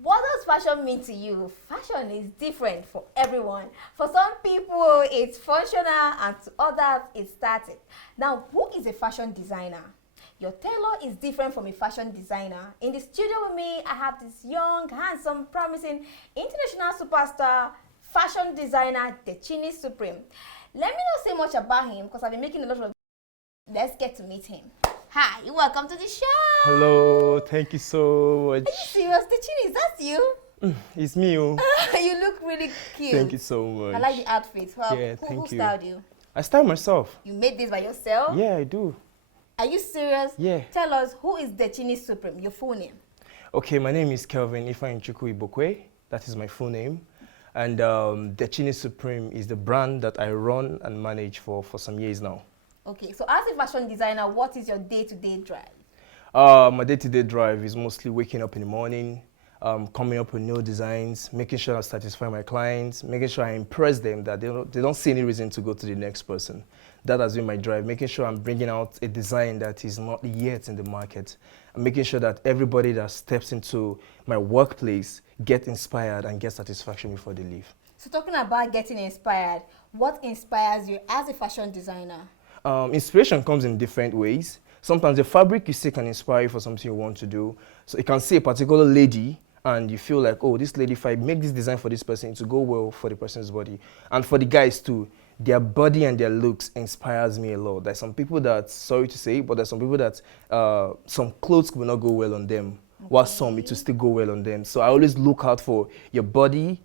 What does fashion mean to you? Fashion is different for everyone. For some people, it's functional, and to others, it's static. Now, who is a fashion designer? Your tailor is different from a fashion designer. In the studio with me, I have this young, handsome, promising international superstar, fashion designer, Dechini Supreme. Let me not say much about him because I've been making a lot of. Let's get to meet him. Hi, welcome to the show. Hello, thank you so much. Are you serious? Dechini, is that you? It's me. Oh. You look really cute. Thank you so much. I like the outfit. Well, Yeah, who thank you. styled you? I style myself. You made this by yourself? Yeah, I do. Are you serious? Yeah. Tell us, who is Dechini Supreme, your full name? Okay, my name is Kelvin Ifeanyichukwu Ibokwe. That is my full name. And Dechini Supreme is the brand that I run and manage for some years now. Okay, so as a fashion designer, what is your day-to-day drive? My day-to-day drive is mostly waking up in the morning, coming up with new designs, making sure I satisfy my clients, making sure I impress them that they don't see any reason to go to the next person. That has been my drive, making sure I'm bringing out a design that is not yet in the market, and making sure that everybody that steps into my workplace get inspired and get satisfaction before they leave. So talking about getting inspired, what inspires you as a fashion designer? Inspiration comes in different ways. Sometimes the fabric you see can inspire you for something you want to do. So you can see a particular lady and you feel like, oh, this lady, if I make this design for this person, it will go well for the person's body. And for the guys too, their body and their looks inspires me a lot. There's some people that, sorry to say, but there's some people that some clothes will not go well on them, while some it will still go well on them. So I always look out for your body,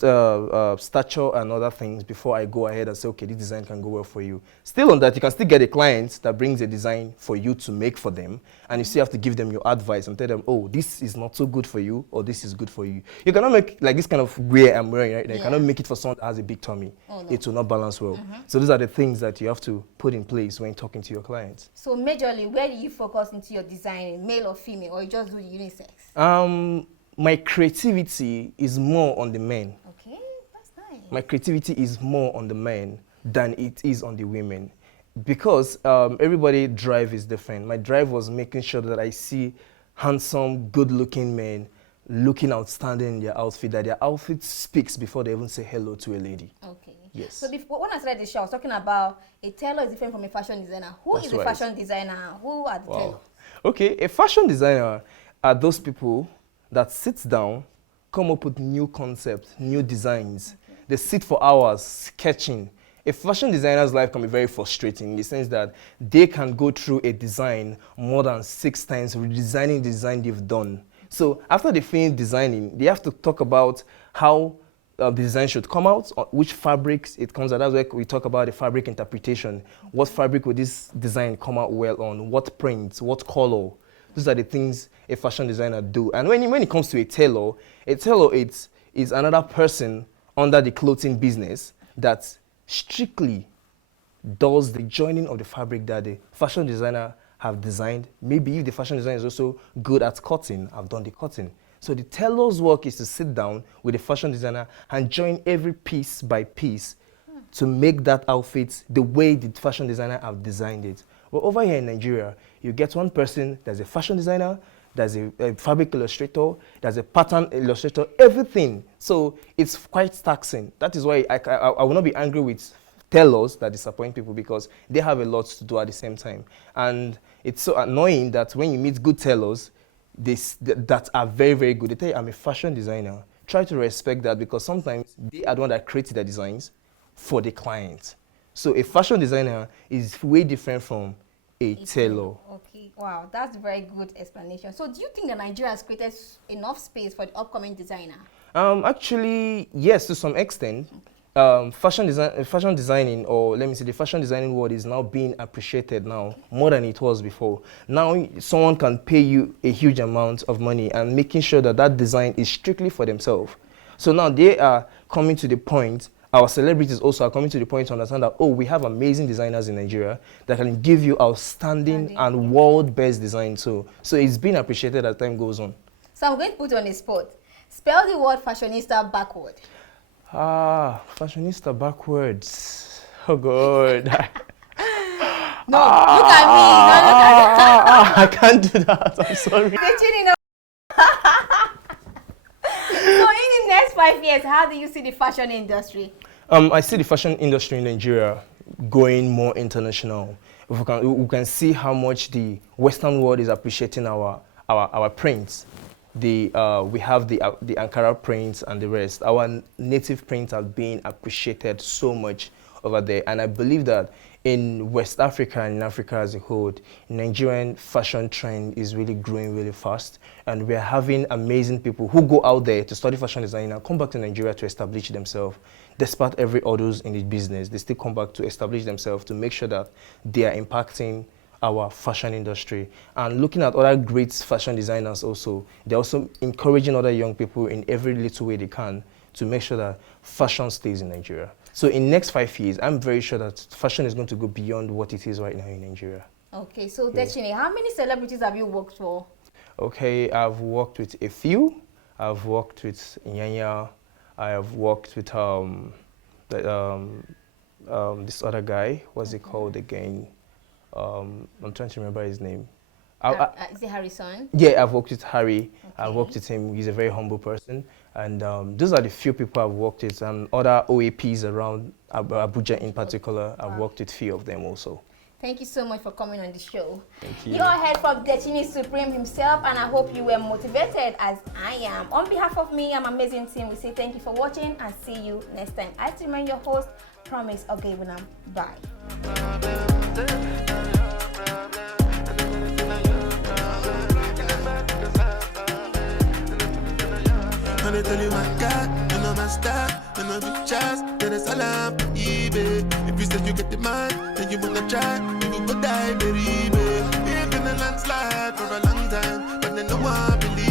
stature and other things before I go ahead and say, okay, this design can go well for you. Still on that, you can still get a client that brings a design for you to make for them, and you still have to give them your advice and tell them, oh, this is not so good for you, or this is good for you. You cannot make, like this kind of wear I'm wearing right now, you cannot make it for someone that has a big tummy. Oh, no. It will not balance well. So those are the things that you have to put in place when talking to your clients. So majorly, where do you focus into your designing, male or female, or you just do the unisex? My creativity is more on the men. Okay, that's nice. My creativity is more on the men than it is on the women, because everybody's drive is different. My drive was making sure that I see handsome, good-looking men looking outstanding in their outfit, that their outfit speaks before they even say hello to a lady. Okay. Yes. So before, when I started the show, I was talking about a tailor is different from a fashion designer. Who That's is a right. fashion designer? Who are the tailors? Okay, a fashion designer are those people that sit down, come up with new concepts, new designs. Okay. They sit for hours sketching. A fashion designer's life can be very frustrating in the sense that they can go through a design more than 6 times, redesigning the design they've done. So after they finish designing, they have to talk about how the design should come out, which fabrics it comes out. That's why we talk about the fabric interpretation. What fabric would this design come out well on? What prints? What color? Those are the things a fashion designer do. And when it comes to a tailor is another person under the clothing business that strictly does the joining of the fabric that the fashion designer have designed. Maybe if the fashion designer is also good at cutting, I've done the cutting. So the tailor's work is to sit down with the fashion designer and join every piece by piece to make that outfit the way the fashion designer have designed it. Well, over here in Nigeria, you get one person, there's a fashion designer, there's a fabric illustrator, there's a pattern illustrator, everything. So it's quite taxing. That is why I will not be angry with tailors that disappoint people, because they have a lot to do at the same time. And it's so annoying that when you meet good tailors that are very, very good, they tell you, I'm a fashion designer. Try to respect that, because sometimes they are the one that created the designs for the client. So a fashion designer is way different from a tailor. Okay, wow, that's a very good explanation. So do you think that Nigeria has created enough space for the upcoming designer? Actually, yes, to some extent. Fashion designing, or let me say the fashion designing world is now being appreciated now more than it was before. Now someone can pay you a huge amount of money and making sure that that design is strictly for themselves. So now they are coming to the point, our celebrities also are coming to the point to understand that, oh, we have amazing designers in Nigeria that can give you outstanding and world-best design. So it's being appreciated as time goes on. So I'm going to put you on the spot. Spell the word fashionista backward. Fashionista backwards. Oh God. No, look at me. No, look at me. I can't do that. I'm sorry. 5 years, how do you see the fashion industry? I see the fashion industry in Nigeria going more international. If we can see how much the Western world is appreciating our prints. We have the Ankara prints and the rest. Our native prints are being appreciated so much over there, and I believe that in West Africa and in Africa as a whole, Nigerian fashion trend is really growing really fast, and we are having amazing people who go out there to study fashion design and come back to Nigeria to establish themselves. Despite every others in the business, they still come back to establish themselves to make sure that they are impacting our fashion industry. And looking at other great fashion designers also, they're also encouraging other young people in every little way they can to make sure that fashion stays in Nigeria. So in next 5 years, I'm very sure that fashion is going to go beyond what it is right now in Nigeria. Okay, so Dechini, how many celebrities have you worked for? Okay, I've worked with a few. I've worked with Nyanya. I have worked with this other guy. What's he called again? I'm trying to remember his name. Is it Harrison? Yeah, I've worked with Harry. Okay. I've worked with him. He's a very humble person. And those are the few people I've worked with. And other OAPs around Abuja in particular, I've worked with few of them also. Thank you so much for coming on the show. Thank you. You all heard from Dechini Supreme himself, and I hope you were motivated as I am. On behalf of me and my amazing team, we say thank you for watching and see you next time. I remain your host, Promise Ogebunam. Bye. And they tell you my God, you know my style, you know the chance, then it's all I'm eBay. If you said you get the man, then you wanna try, you will go die, baby. It's been a landslide for a long time, but then no one believe.